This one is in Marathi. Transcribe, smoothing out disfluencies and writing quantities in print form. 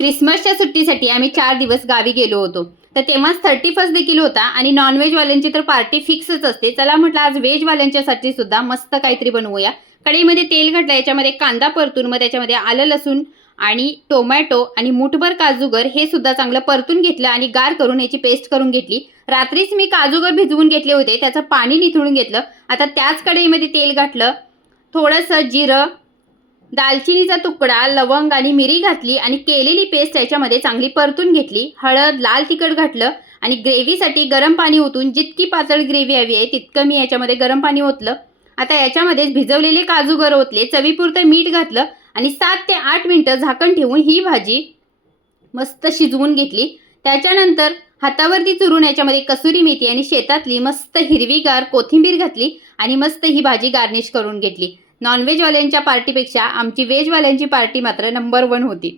क्रिसमसच्या सुट्टीसाठी आम्ही 4 दिवस गावी गेलो होतो. तर तेव्हाच 31st देखील होता आणि नॉनव्हेजवाल्यांची तर पार्टी फिक्सच असते. चला म्हटलं आज व्हेजवाल्यांच्यासाठी सुद्धा मस्त काहीतरी बनवूया. कढईमध्ये तेल घातलं, याच्यामध्ये कांदा परतून मग त्याच्यामध्ये आलं लसूण आणि टोमॅटो आणि मुठभर काजूगर हे सुद्धा चांगलं परतून घेतलं आणि गार करून याची पेस्ट करून घेतली. रात्रीच मी काजूगर भिजवून घेतले होते, त्याचं पाणी निथळून घेतलं. आता त्याच कढईमध्ये तेल घातलं, थोडंसं जिरं, दालचिनीचा तुकडा, लवंग आणि मिरी घातली आणि केलेली पेस्ट याच्यामध्ये चांगली परतून घेतली. हळद, लाल तिखट घातलं आणि ग्रेव्हीसाठी गरम पाणी ओतून जितकी पातळ ग्रेव्ही हवी आहे तितकं मी याच्यामध्ये गरम पाणी ओतलं. आता याच्यामध्ये भिजवलेले काजूगर ओतले, चवीपुरतं मीठ घातलं आणि 7 ते 8 मिनिटं झाकण ठेवून ही भाजी मस्त शिजवून घेतली. त्याच्यानंतर हातावरती चुरून याच्यामध्ये कसुरी मेथी आणि शेतातली मस्त हिरवीगार कोथिंबीर घातली आणि मस्त ही भाजी गार्निश करून घेतली. नॉनव्हेजवाल्यांच्या पार्टीपेक्षा आमची व्हेजवाल्यांची पार्टी मात्र नंबर 1 होती.